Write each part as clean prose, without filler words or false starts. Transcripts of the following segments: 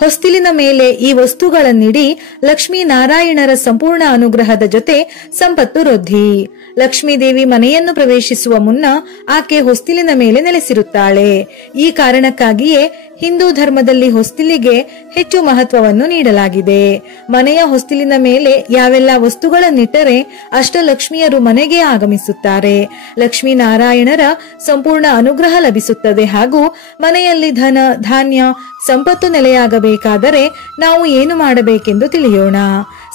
ಹೊಸ್ತಿಲಿನ ಮೇಲೆ ಈ ವಸ್ತುಗಳನ್ನಿಡಿ ಲಕ್ಷ್ಮೀನಾರಾಯಣರ ಸಂಪೂರ್ಣ ಅನುಗ್ರಹದ ಜೊತೆ ಸಂಪತ್ತು ವೃದ್ಧಿ. ಲಕ್ಷ್ಮೀದೇವಿ ಮನೆಯನ್ನು ಪ್ರವೇಶಿಸುವ ಮುನ್ನ ಆಕೆ ಹೊಸ್ತಿಲಿನ ಮೇಲೆ ನೆಲೆಸಿರುತ್ತಾಳೆ. ಈ ಕಾರಣಕ್ಕಾಗಿಯೇ ಹಿಂದೂ ಧರ್ಮದಲ್ಲಿ ಹೊಸ್ತಿಲಿಗೆ ಹೆಚ್ಚು ಮಹತ್ವವನ್ನು ನೀಡಲಾಗಿದೆ. ಮನೆಯ ಹೊಸ್ತಿಲಿನ ಮೇಲೆ ಯಾವೆಲ್ಲ ವಸ್ತುಗಳನ್ನಿಟ್ಟರೆ ಅಷ್ಟಲಕ್ಷ್ಮಿಯರು ಮನೆಗೆ ಆಗಮಿಸುತ್ತಾರೆ. ಲಕ್ಷ್ಮೀನಾರಾಯಣರ ಸಂಪೂರ್ಣ ಅನುಗ್ರಹ ಲಭಿಸುತ್ತದೆ. ಹಾಗೂ ಮನೆಯಲ್ಲಿ ಧನ ಧಾನ್ಯ ಸಂಪತ್ತು ನೆಲೆಯಾಗಬೇಕಾದರೆ ನಾವು ಏನು ಮಾಡಬೇಕೆಂದು ತಿಳಿಯೋಣ.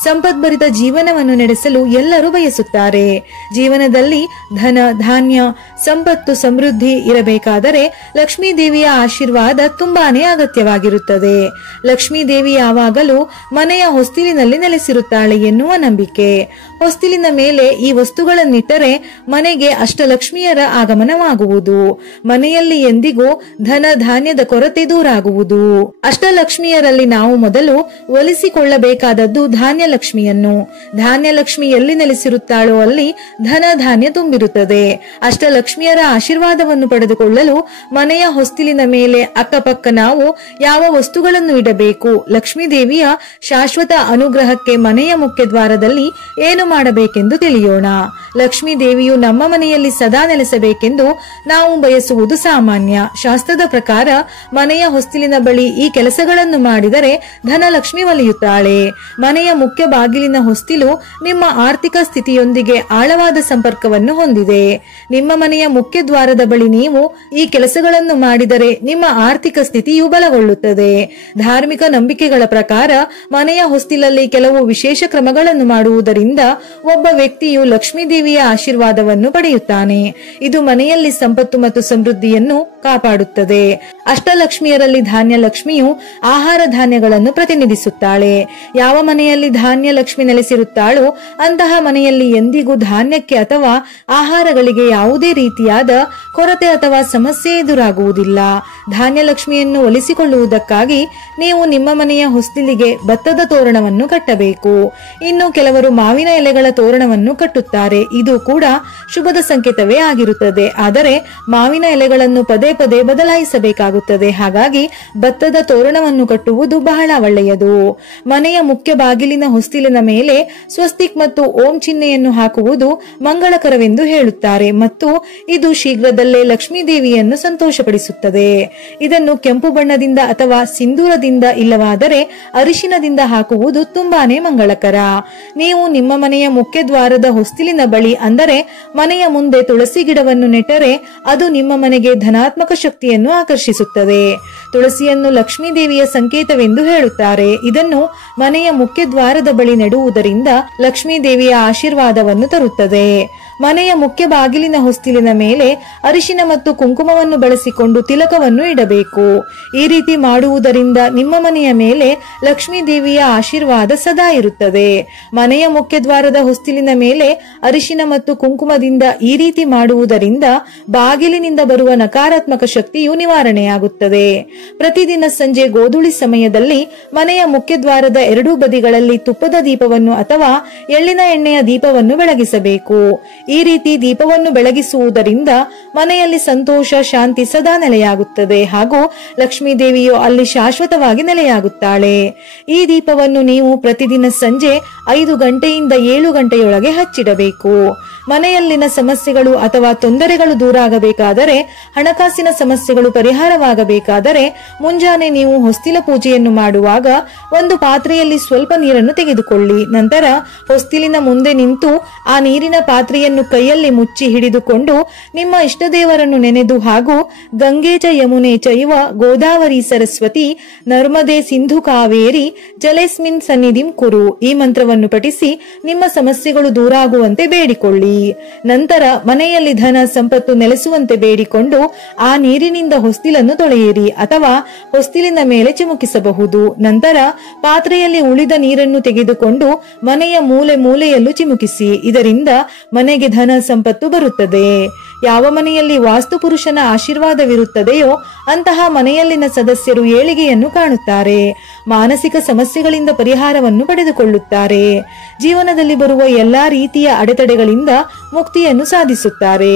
ಸಂಪದ್ಭರಿತ ಜೀವನವನ್ನು ನಡೆಸಲು ಎಲ್ಲರೂ ಬಯಸುತ್ತಾರೆ. ಜೀವನದಲ್ಲಿ ಧನ ಧಾನ್ಯ ಸಂಪತ್ತು ಸಮೃದ್ಧಿ ಇರಬೇಕಾದರೆ ಲಕ್ಷ್ಮೀ ದೇವಿಯ ಆಶೀರ್ವಾದ ತುಂಬಾನೇ ಅಗತ್ಯವಾಗಿರುತ್ತದೆ. ಲಕ್ಷ್ಮೀ ದೇವಿ ಯಾವಾಗಲೂ ಮನೆಯ ಹೊಸ್ತಿಲಿನಲ್ಲಿ ನೆಲೆಸಿರುತ್ತಾಳೆ ಎನ್ನುವ ನಂಬಿಕೆ. ಹೊಸ್ತಿಲಿನ ಮೇಲೆ ಈ ವಸ್ತುಗಳನ್ನಿಟ್ಟರೆ ಮನೆಗೆ ಅಷ್ಟಲಕ್ಷ್ಮಿಯರ ಆಗಮನವಾಗುವುದು. ಮನೆಯಲ್ಲಿ ಎಂದಿಗೂ ಧನ ಧಾನ್ಯದ ಕೊರತೆ ದೂರಾಗುವುದು. ಅಷ್ಟಲಕ್ಷ್ಮಿಯರಲ್ಲಿ ನಾವು ಮೊದಲು ಒಲಿಸಿಕೊಳ್ಳಬೇಕಾದದ್ದು ಧಾನ್ಯಲಕ್ಷ್ಮಿಯನ್ನು. ಧಾನ್ಯಲಕ್ಷ್ಮಿ ಎಲ್ಲಿ ನೆಲೆಸಿರುತ್ತಾಳೋ ಅಲ್ಲಿ ಧನ ಧಾನ್ಯ ತುಂಬಿರುತ್ತದೆ. ಅಷ್ಟಲಕ್ಷ್ಮಿಯರ ಆಶೀರ್ವಾದವನ್ನು ಪಡೆದುಕೊಳ್ಳಲು ಮನೆಯ ಹೊಸ್ತಿಲಿನ ಮೇಲೆ ಅಕ್ಕಪಕ್ಕ ನಾವು ಯಾವ ವಸ್ತುಗಳನ್ನು ಇಡಬೇಕು, ಲಕ್ಷ್ಮೀ ದೇವಿಯ ಶಾಶ್ವತ ಅನುಗ್ರಹಕ್ಕೆ ಮನೆಯ ಮುಖ್ಯ ದ್ವಾರದಲ್ಲಿ ಏನು ಮಾಡಬೇಕೆಂದು ತಿಳಿಯೋಣ. ಲಕ್ಷ್ಮೀ ದೇವಿಯು ನಮ್ಮ ಮನೆಯಲ್ಲಿ ಸದಾ ನೆಲೆಸಬೇಕೆಂದು ನಾವು ಬಯಸುವುದು ಸಾಮಾನ್ಯ. ಶಾಸ್ತ್ರದ ಪ್ರಕಾರ ಮನೆಯ ಹೊಸ್ತಿಲಿನ ಬಳಿ ಈ ಕೆಲಸಗಳನ್ನು ಮಾಡಿದರೆ ಧನಲಕ್ಷ್ಮಿ ಒಲಿಯುತ್ತಾಳೆ. ಮನೆಯ ಮುಖ್ಯ ಬಾಗಿಲಿನ ಹೊಸ್ತಿಲು ನಿಮ್ಮ ಆರ್ಥಿಕ ಸ್ಥಿತಿಯೊಂದಿಗೆ ಆಳವಾದ ಸಂಪರ್ಕವನ್ನು ಹೊಂದಿದೆ. ನಿಮ್ಮ ಮನೆಯ ಮುಖ್ಯ ದ್ವಾರದ ಬಳಿ ನೀವು ಈ ಕೆಲಸಗಳನ್ನು ಮಾಡಿದರೆ ನಿಮ್ಮ ಆರ್ಥಿಕ ಸ್ಥಿತಿಯು ಬಲಗೊಳ್ಳುತ್ತದೆ. ಧಾರ್ಮಿಕ ನಂಬಿಕೆಗಳ ಪ್ರಕಾರ ಮನೆಯ ಹೊಸ್ತಿಲಲ್ಲಿ ಕೆಲವು ವಿಶೇಷ ಕ್ರಮಗಳನ್ನು ಮಾಡುವುದರಿಂದ ಒಬ್ಬ ವ್ಯಕ್ತಿಯು ಲಕ್ಷ್ಮೀ ದೇವಿಯ ಆಶೀರ್ವಾದವನ್ನು ಪಡೆಯುತ್ತಾನೆ. ಇದು ಮನೆಯಲ್ಲಿ ಸಂಪತ್ತು ಮತ್ತು ಸಮೃದ್ಧಿಯನ್ನು ಕಾಪಾಡುತ್ತದೆ. ಅಷ್ಟಲಕ್ಷ್ಮಿಯರಲ್ಲಿ ಧಾನ್ಯಲಕ್ಷ್ಮಿಯು ಆಹಾರ ಧಾನ್ಯಗಳನ್ನು ಪ್ರತಿನಿಧಿಸುತ್ತಾಳೆ. ಯಾವ ಮನೆಯಲ್ಲಿ ಧಾನ್ಯ ಲಕ್ಷ್ಮಿ ನೆಲೆಸಿರುತ್ತಾಳೋ ಅಂತಹ ಮನೆಯಲ್ಲಿ ಎಂದಿಗೂ ಧಾನ್ಯಕ್ಕೆ ಅಥವಾ ಆಹಾರಗಳಿಗೆ ಯಾವುದೇ ರೀತಿಯಾದ ಕೊರತೆ ಅಥವಾ ಸಮಸ್ಯೆ ಎದುರಾಗುವುದಿಲ್ಲ. ಧಾನ್ಯಲಕ್ಷ್ಮಿಯನ್ನು ಒಲಿಸಿಕೊಳ್ಳುವುದಕ್ಕಾಗಿ ನೀವು ನಿಮ್ಮ ಮನೆಯ ಹೊಸ್ತಿಲಿಗೆ ಭತ್ತದ ತೋರಣವನ್ನು ಕಟ್ಟಬೇಕು. ಇನ್ನು ಕೆಲವರು ಮಾವಿನ ಎಲೆಗಳ ತೋರಣವನ್ನು ಕಟ್ಟುತ್ತಾರೆ. ಇದು ಕೂಡ ಶುಭದ ಸಂಕೇತವೇ ಆಗಿರುತ್ತದೆ. ಆದರೆ ಮಾವಿನ ಎಲೆಗಳನ್ನು ಪದೇ ಪದೇ ಬದಲಾಯಿಸಬೇಕಾಗುತ್ತದೆ. ಹಾಗಾಗಿ ಭತ್ತದ ತೋರಣವನ್ನು ಕಟ್ಟುವುದು ಬಹಳ ಒಳ್ಳೆಯದು. ಮನೆಯ ಮುಖ್ಯ ಬಾಗಿಲಿನ ಹೊಸ್ತಿಲಿನ ಮೇಲೆ ಸ್ವಸ್ತಿಕ್ ಮತ್ತು ಓಂ ಚಿಹ್ನೆಯನ್ನು ಹಾಕುವುದು ಮಂಗಳಕರವೆಂದು ಹೇಳುತ್ತಾರೆ ಮತ್ತು ಇದು ಶೀಘ್ರದಲ್ಲೇ ಲಕ್ಷ್ಮೀ ದೇವಿಯನ್ನು ಸಂತೋಷಪಡಿಸುತ್ತದೆ. ಇದನ್ನು ಕೆಂಪು ಬಣ್ಣದಿಂದ ಅಥವಾ ಸಿಂಧೂರದಿಂದ ಇಲ್ಲವಾದರೆ ಅರಿಶಿನದಿಂದ ಹಾಕುವುದು ತುಂಬಾನೇ ಮಂಗಳಕರ. ನೀವು ನಿಮ್ಮ ಮನೆಯ ಮುಖ್ಯ ದ್ವಾರದ ಹೊಸ್ತಿಲಿನ ಬಳಿ ಅಂದರೆ ಮನೆಯ ಮುಂದೆ ತುಳಸಿ ಗಿಡವನ್ನು ನೆಟ್ಟರೆ ಅದು ನಿಮ್ಮ ಮನೆಗೆ ಧನಾತ್ಮಕ ಶಕ್ತಿಯನ್ನು ಆಕರ್ಷಿಸುತ್ತದೆ. ತುಳಸಿಯನ್ನು ಲಕ್ಷ್ಮೀ ದೇವಿಯ ಸಂಕೇತವೆಂದು ಹೇಳುತ್ತಾರೆ. ಇದನ್ನು ಮನೆಯ ಮುಖ್ಯ ದ್ವಾರದ ಬಳಿ ನೆಡುವುದರಿಂದ ಲಕ್ಷ್ಮೀ ದೇವಿಯ ಆಶೀರ್ವಾದವನ್ನು ತರುತ್ತದೆ. ಮನೆಯ ಮುಖ್ಯ ಬಾಗಿಲಿನ ಹೊಸ್ತಿಲಿನ ಮೇಲೆ ಅರಿಶಿನ ಮತ್ತು ಕುಂಕುಮವನ್ನು ಬಳಸಿಕೊಂಡು ತಿಲಕವನ್ನು ಇಡಬೇಕು. ಈ ರೀತಿ ಮಾಡುವುದರಿಂದ ನಿಮ್ಮ ಮನೆಯ ಮೇಲೆ ಲಕ್ಷ್ಮೀ ದೇವಿಯ ಆಶೀರ್ವಾದ ಸದಾ ಇರುತ್ತದೆ. ಮನೆಯ ಮುಖ್ಯ ದ್ವಾರದ ಹೊಸ್ತಿಲಿನ ಮೇಲೆ ಅರಿಶಿನ ಮತ್ತು ಕುಂಕುಮದಿಂದ ಈ ರೀತಿ ಮಾಡುವುದರಿಂದ ಬಾಗಿಲಿನಿಂದ ಬರುವ ನಕಾರಾತ್ಮಕ ಶಕ್ತಿಯು ನಿವಾರಣೆಯಾಗುತ್ತದೆ. ಪ್ರತಿದಿನ ಸಂಜೆ ಗೋಧೂಳಿ ಸಮಯದಲ್ಲಿ ಮನೆಯ ಮುಖ್ಯ ದ್ವಾರದ ಎರಡೂ ಬದಿಗಳಲ್ಲಿ ತುಪ್ಪದ ದೀಪವನ್ನು ಅಥವಾ ಎಳ್ಳಿನ ಎಣ್ಣೆಯ ದೀಪವನ್ನು ಬೆಳಗಿಸಬೇಕು. ಈ ರೀತಿ ದೀಪವನ್ನು ಬೆಳಗಿಸುವುದರಿಂದ ಮನೆಯಲ್ಲಿ ಸಂತೋಷ ಶಾಂತಿ ಸದಾ ನೆಲೆಯಾಗುತ್ತದೆ ಹಾಗೂ ಲಕ್ಷ್ಮೀ ದೇವಿಯು ಅಲ್ಲಿ ಶಾಶ್ವತವಾಗಿ ನೆಲೆಯಾಗುತ್ತಾಳೆ. ಈ ದೀಪವನ್ನು ನೀವು ಪ್ರತಿದಿನ ಸಂಜೆ 5 ಗಂಟೆಯಿಂದ 7 ಗಂಟೆಯೊಳಗೆ ಹಚ್ಚಿಡಬೇಕು. ಮನೆಯಲ್ಲಿನ ಸಮಸ್ಯೆಗಳು ಅಥವಾ ತೊಂದರೆಗಳು ದೂರಾಗಬೇಕಾದರೆ, ಹಣಕಾಸಿನ ಸಮಸ್ಯೆಗಳು ಪರಿಹಾರವಾಗಬೇಕಾದರೆ ಮುಂಜಾನೆ ನೀವು ಹೊಸ್ತಿಲ ಪೂಜೆಯನ್ನು ಮಾಡುವಾಗ ಒಂದು ಪಾತ್ರೆಯಲ್ಲಿ ಸ್ವಲ್ಪ ನೀರನ್ನು ತೆಗೆದುಕೊಳ್ಳಿ. ನಂತರ ಹೊಸ್ತಿಲಿನ ಮುಂದೆ ನಿಂತು ಆ ನೀರಿನ ಪಾತ್ರೆಯನ್ನು ಕೈಯಲ್ಲಿ ಮುಚ್ಚಿ ಹಿಡಿದುಕೊಂಡು ನಿಮ್ಮ ಇಷ್ಟ ದೇವರನ್ನು ನೆನೆದು ಹಾಗೂ ಗಂಗೆ ಚ ಯಮುನೆ ಚೈವ ಗೋದಾವರಿ ಸರಸ್ವತಿ ನರ್ಮದೆ ಸಿಂಧು ಕಾವೇರಿ ಜಲೇಸ್ಮಿನ್ ಸನ್ನಿಧಿಂ ಕುರು ಈ ಮಂತ್ರವನ್ನು ಪಠಿಸಿ ನಿಮ್ಮ ಸಮಸ್ಯೆಗಳು ದೂರಾಗುವಂತೆ ಬೇಡಿಕೊಳ್ಳಿ. ನಂತರ ಮನೆಯಲ್ಲಿ ಧನ ಸಂಪತ್ತು ನೆಲೆಸುವಂತೆ ಬೇಡಿಕೊಂಡು ಆ ನೀರಿನಿಂದ ಹೊಸ್ತಿಲನ್ನು ತೊಳೆಯಿರಿ ಅಥವಾ ಹೊಸ್ತಿಲಿನ ಮೇಲೆ ಚಿಮುಕಿಸಬಹುದು. ನಂತರ ಪಾತ್ರೆಯಲ್ಲಿ ಉಳಿದ ನೀರನ್ನು ತೆಗೆದುಕೊಂಡು ಮನೆಯ ಮೂಲೆ ಮೂಲೆಯಲ್ಲೂ ಚಿಮುಕಿಸಿ. ಇದರಿಂದ ಮನೆಗೆ ಧನ ಸಂಪತ್ತು ಬರುತ್ತದೆ. ಯಾವ ಮನೆಯಲ್ಲಿ ವಾಸ್ತು ಪುರುಷನ ಆಶೀರ್ವಾದವಿರುತ್ತದೆಯೋ ಅಂತಹ ಮನೆಯಲ್ಲಿನ ಸದಸ್ಯರು ಏಳಿಗೆಯನ್ನು ಕಾಣುತ್ತಾರೆ. ಮಾನಸಿಕ ಸಮಸ್ಯೆಗಳಿಂದ ಪರಿಹಾರವನ್ನು ಪಡೆದುಕೊಳ್ಳುತ್ತಾರೆ. ಜೀವನದಲ್ಲಿ ಬರುವ ಎಲ್ಲಾ ರೀತಿಯ ಅಡೆತಡೆಗಳಿಂದ ಮುಕ್ತಿಯನ್ನು ಸಾಧಿಸುತ್ತಾರೆ.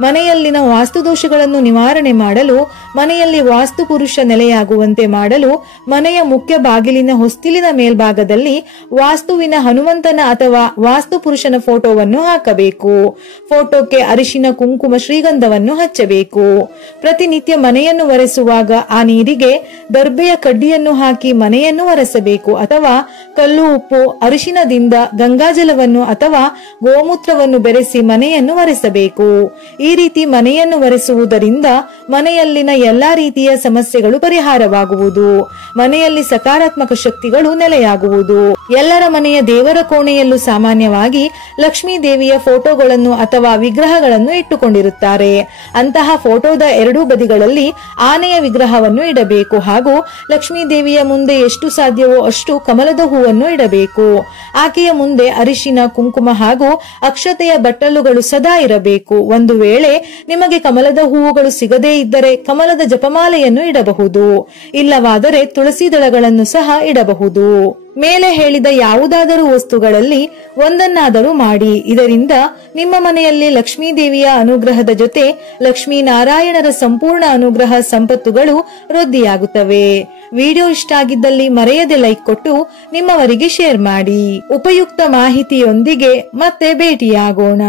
ಮನೆಯಲ್ಲಿನ ವಾಸ್ತುದೋಷಗಳನ್ನು ನಿವಾರಣೆ ಮಾಡಲು, ಮನೆಯಲ್ಲಿ ವಾಸ್ತು ಪುರುಷ ನೆಲೆಯಾಗುವಂತೆ ಮಾಡಲು ಮನೆಯ ಮುಖ್ಯ ಬಾಗಿಲಿನ ಹೊಸ್ತಿಲಿನ ಮೇಲ್ಭಾಗದಲ್ಲಿ ವಾಸ್ತುವಿನ ಹನುಮಂತನ ಅಥವಾ ವಾಸ್ತು ಪುರುಷನ ಫೋಟೋವನ್ನು ಹಾಕಬೇಕು. ಫೋಟೋಕ್ಕೆ ಅರಿಶಿನ, ಕುಂಕುಮ, ಶ್ರೀಗಂಧವನ್ನು ಹಚ್ಚಬೇಕು. ಪ್ರತಿನಿತ್ಯ ಮನೆಯನ್ನು ಒರೆಸುವಾಗ ಆ ನೀರಿಗೆ ದರ್ಬೆಯ ಕಡ್ಡಿಯನ್ನು ಹಾಕಿ ಮನೆಯನ್ನು ಒರೆಸಬೇಕು. ಅಥವಾ ಕಲ್ಲು ಉಪ್ಪು, ಅರಿಶಿನದಿಂದ ಗಂಗಾಜಲವನ್ನು ಅಥವಾ ಗೋಮೂತ್ರವನ್ನು ಬೆರೆಸಿ ಮನೆಯನ್ನು ಒರೆಸಬೇಕು. ಈ ರೀತಿ ಮನೆಯನ್ನು ಒರೆಸುವುದರಿಂದ ಮನೆಯಲ್ಲಿನ ಎಲ್ಲಾ ರೀತಿಯ ಸಮಸ್ಯೆಗಳು ಪರಿಹಾರವಾಗುವುದು. ಮನೆಯಲ್ಲಿ ಸಕಾರಾತ್ಮಕ ಶಕ್ತಿಗಳು ನೆಲೆಯಾಗುವುದು. ಎಲ್ಲರ ಮನೆಯ ದೇವರ ಕೋಣೆಯಲ್ಲೂ ಸಾಮಾನ್ಯವಾಗಿ ಲಕ್ಷ್ಮೀ ದೇವಿಯ ಫೋಟೋಗಳನ್ನು ಅಥವಾ ವಿಗ್ರಹಗಳನ್ನು ಇಟ್ಟುಕೊಂಡಿರುತ್ತಾರೆ. ಅಂತಹ ಫೋಟೋದ ಎರಡೂ ಬದಿಗಳಲ್ಲಿ ಆನೆಯ ವಿಗ್ರಹವನ್ನು ಇಡಬೇಕು. ಹಾಗೂ ಲಕ್ಷ್ಮೀ ದೇವಿಯ ಮುಂದೆ ಎಷ್ಟು ಸಾಧ್ಯವೋ ಅಷ್ಟು ಕಮಲದ ಹೂವನ್ನು ಇಡಬೇಕು. ಆಕೆಯ ಮುಂದೆ ಅರಿಶಿನ, ಕುಂಕುಮ ಹಾಗೂ ಅಕ್ಷತೆಯ ಬಟ್ಟಲುಗಳು ಸದಾ ಇರಬೇಕು. ಒಂದು ವೇಳೆ ನಿಮಗೆ ಕಮಲದ ಹೂವುಗಳು ಸಿಗದೇ ಇದ್ದರೆ ಕಮಲದ ಜಪಮಾಲೆಯನ್ನು ಇಡಬಹುದು. ಇಲ್ಲವಾದರೆ ತುಳಸಿ ದಳಗಳನ್ನು ಸಹ ಇಡಬಹುದು. ಮೇಲೆ ಹೇಳಿದ ಯಾವುದಾದರೂ ವಸ್ತುಗಳಲ್ಲಿ ಒಂದನ್ನಾದರೂ ಮಾಡಿ. ಇದರಿಂದ ನಿಮ್ಮ ಮನೆಯಲ್ಲಿ ಲಕ್ಷ್ಮೀ ದೇವಿಯ ಅನುಗ್ರಹದ ಜೊತೆ ಲಕ್ಷ್ಮೀನಾರಾಯಣರ ಸಂಪೂರ್ಣ ಅನುಗ್ರಹ ಸಂಪತ್ತುಗಳು ವೃದ್ಧಿಯಾಗುತ್ತವೆ. ವಿಡಿಯೋ ಇಷ್ಟ ಆಗಿದ್ದಲ್ಲಿ ಮರೆಯದೆ ಲೈಕ್ ಕೊಟ್ಟು ನಿಮ್ಮವರಿಗೆ ಶೇರ್ ಮಾಡಿ. ಉಪಯುಕ್ತ ಮಾಹಿತಿಯೊಂದಿಗೆ ಮತ್ತೆ ಭೇಟಿಯಾಗೋಣ.